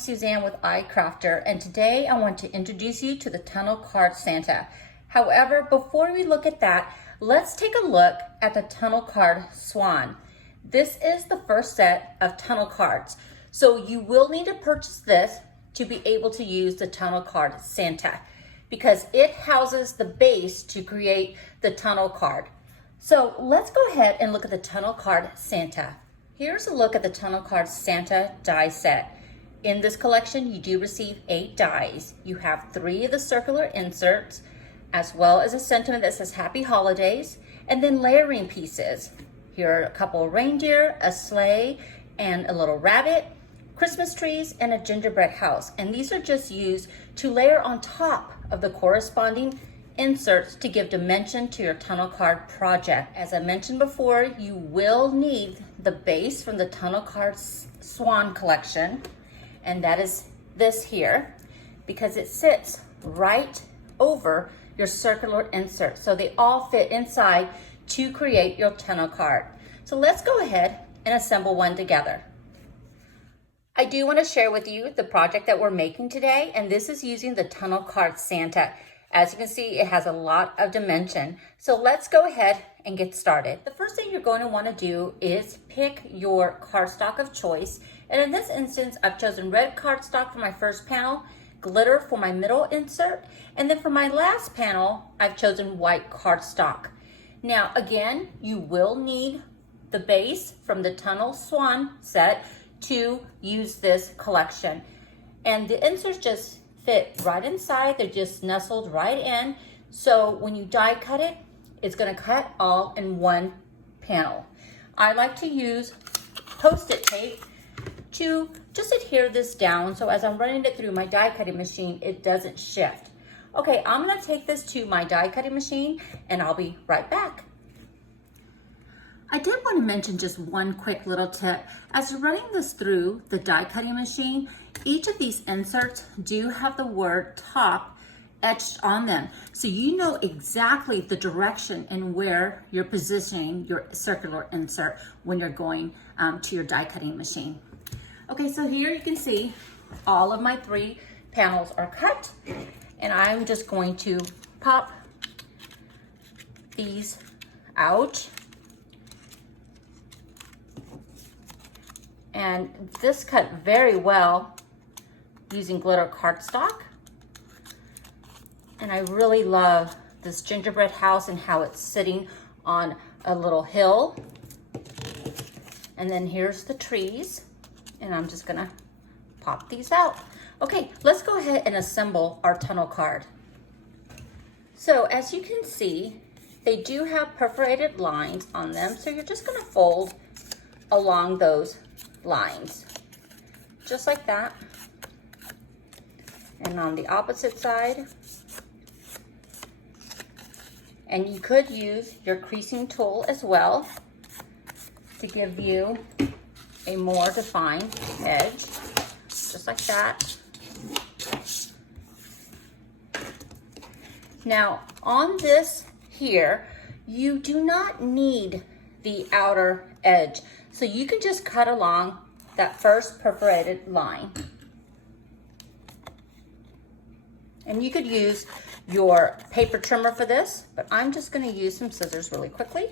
Suzanne with iCrafter, and today I want to introduce you to the tunnel card Santa. However, before we look at that, let's take a look at the tunnel card Swan. This is the first set of tunnel cards, so you will need to purchase this to be able to use the tunnel card Santa, because it houses the base to create the tunnel card. So let's go ahead and look at the tunnel card Santa. Here's a look at the tunnel card Santa die set. In this collection, you do receive 8 dies. You have 3 of the circular inserts, as well as a sentiment that says Happy Holidays, and then layering pieces. Here are a couple of reindeer, a sleigh, and a little rabbit, Christmas trees, and a gingerbread house. And these are just used to layer on top of the corresponding inserts to give dimension to your tunnel card project. As I mentioned before, you will need the base from the tunnel card Swan collection, and that is this here, because it sits right over your circular insert. So they all fit inside to create your tunnel card. So let's go ahead and assemble one together. I do want to share with you the project that we're making today, and this is using the tunnel card Santa. As you can see, it has a lot of dimension. So let's go ahead and get started. The first thing you're going to want to do is pick your cardstock of choice. And in this instance, I've chosen red cardstock for my first panel, glitter for my middle insert, and then for my last panel, I've chosen white cardstock. Now, again, you will need the base from the Tunnel Swan set to use this collection. And the inserts just fit right inside. They're just nestled right in. So when you die cut it, it's gonna cut all in one panel. I like to use Post-it tape to just adhere this down, so as I'm running it through my die cutting machine, it doesn't shift. Okay, I'm gonna take this to my die cutting machine and I'll be right back. I did want to mention just one quick little tip. As you're running this through the die cutting machine, each of these inserts do have the word top etched on them. So you know exactly the direction and where you're positioning your circular insert when you're going to your die cutting machine. Okay, so here you can see all of my 3 panels are cut, and I'm just going to pop these out. And this cut very well using glitter cardstock. And I really love this gingerbread house and how it's sitting on a little hill. And then here's the trees. And I'm just gonna pop these out. Okay, let's go ahead and assemble our tunnel card. So as you can see, they do have perforated lines on them. So you're just gonna fold along those lines, just like that. And on the opposite side. And you could use your creasing tool as well to give you a more defined edge, just like that. Now, on this here, you do not need the outer edge. So you can just cut along that first perforated line. And you could use your paper trimmer for this, but I'm just going to use some scissors really quickly.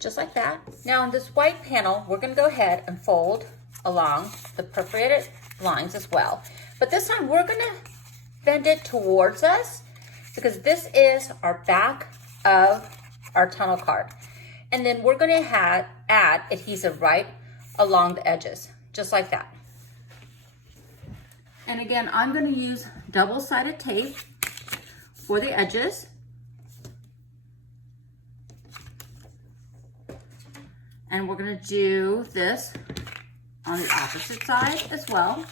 Just like that. Now on this white panel, we're going to go ahead and fold along the perforated lines as well. But this time we're going to bend it towards us, because this is our back of our tunnel card. And then we're going to add adhesive right along the edges, just like that. And again, I'm going to use double-sided tape for the edges. And we're going to do this on the opposite side as well.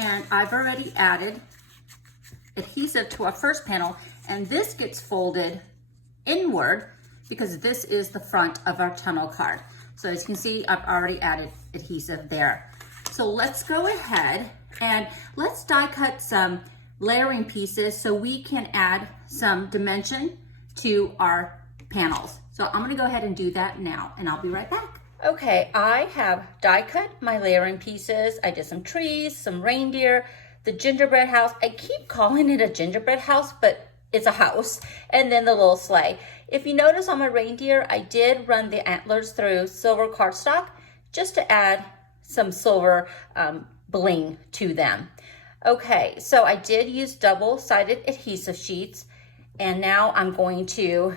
And I've already added adhesive to our first panel, and this gets folded inward because this is the front of our tunnel card. So as you can see, I've already added adhesive there. So let's go ahead and let's die cut some layering pieces so we can add some dimension to our panels. So I'm gonna go ahead and do that now, and I'll be right back. Okay, I have die cut my layering pieces. I did some trees, some reindeer, the gingerbread house. I keep calling it a gingerbread house, but it's a house. And then the little sleigh. If you notice on my reindeer, I did run the antlers through silver cardstock just to add some silver bling to them. Okay, so I did use double-sided adhesive sheets, and now I'm going to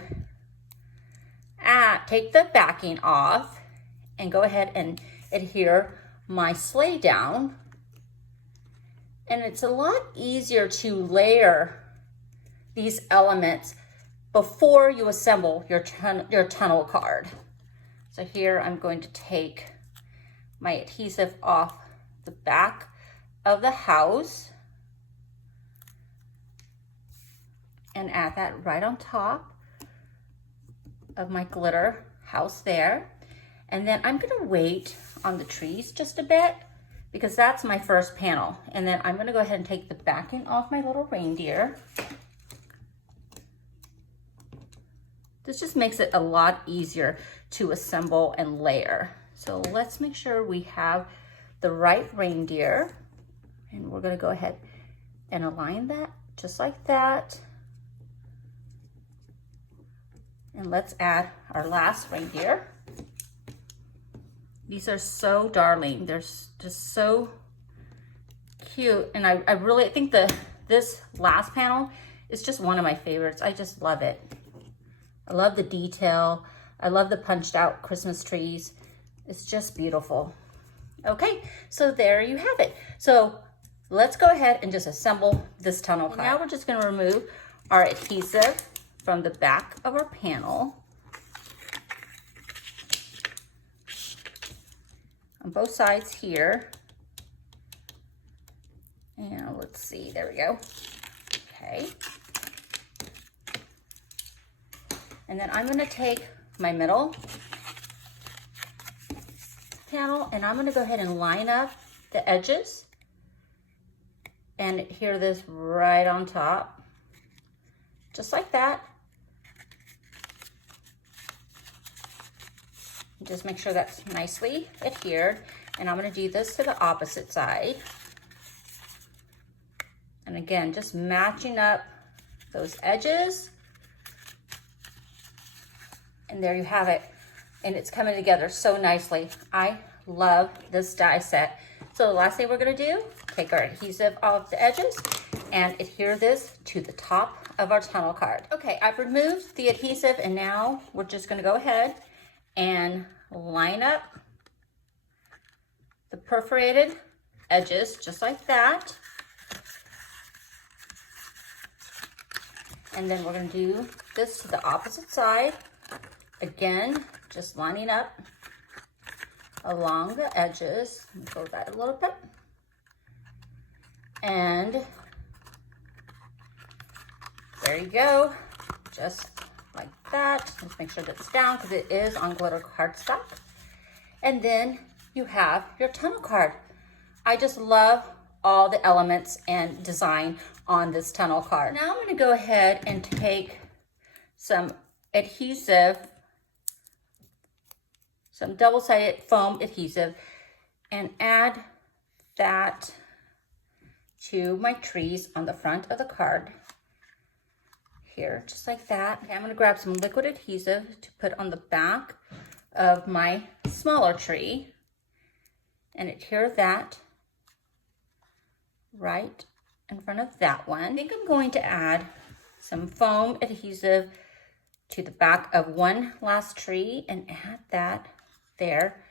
take the backing off and go ahead and adhere my sleigh down. And it's a lot easier to layer these elements before you assemble your tunnel card. So here I'm going to take my adhesive off the back of the house and add that right on top of my glitter house there. And then I'm gonna wait on the trees just a bit because that's my first panel. And then I'm gonna go ahead and take the backing off my little reindeer. This just makes it a lot easier to assemble and layer. So let's make sure we have the right reindeer. And we're gonna go ahead and align that just like that. And let's add our last reindeer. These are so darling. They're just so cute. And I really think this last panel is just one of my favorites. I just love it. I love the detail. I love the punched out Christmas trees. It's just beautiful. Okay, so there you have it. So let's go ahead and just assemble this tunnel card. Now we're just gonna remove our adhesive from the back of our panel on both sides here. And let's see, there we go. Okay. And then I'm gonna take my middle panel and I'm gonna go ahead and line up the edges and adhere this right on top, just like that. Just make sure that's nicely adhered. And I'm gonna do this to the opposite side. And again, just matching up those edges. And there you have it. And it's coming together so nicely. I love this die set. So the last thing we're gonna do, take our adhesive off the edges and adhere this to the top of our tunnel card. Okay, I've removed the adhesive and now we're just gonna go ahead and line up the perforated edges just like that. And then we're gonna do this to the opposite side. Again, just lining up along the edges. Go that a little bit. And there you go, just like that. Let's make sure that's down because it is on glitter cardstock. And then you have your tunnel card. I just love all the elements and design on this tunnel card. Now I'm gonna go ahead and take some adhesive, some double-sided foam adhesive, and add that to my trees on the front of the card. Here, just like that. Okay, I'm gonna grab some liquid adhesive to put on the back of my smaller tree and adhere that right in front of that one. I think I'm going to add some foam adhesive to the back of one last tree and add that there,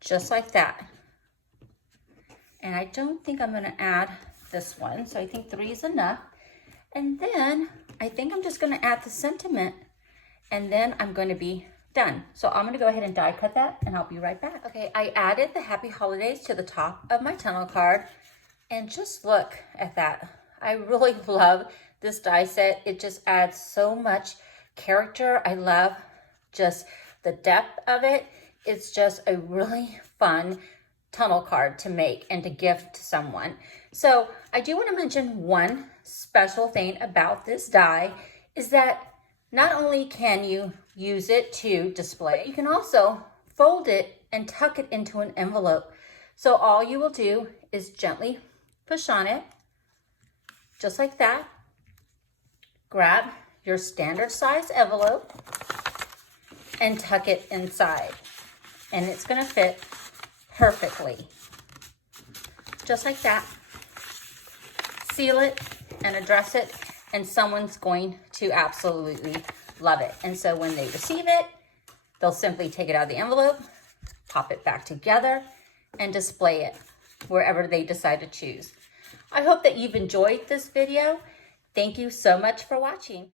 just like that. And I don't think I'm gonna add this one, so I think 3 is enough. And then I think I'm just gonna add the sentiment and then I'm gonna be done. So I'm gonna go ahead and die cut that and I'll be right back. Okay, I added the happy holidays to the top of my tunnel card and just look at that. I really love this die set. It just adds so much character. I love just the depth of it. It's just a really fun tunnel card to make and to gift to someone. So I do want to mention one special thing about this die is that not only can you use it to display, you can also fold it and tuck it into an envelope. So all you will do is gently push on it, just like that. Grab your standard size envelope and tuck it inside. And it's gonna fit perfectly. Just like that. Seal it and address it, and someone's going to absolutely love it. And so when they receive it, they'll simply take it out of the envelope, pop it back together, and display it wherever they decide to choose. I hope that you've enjoyed this video. Thank you so much for watching.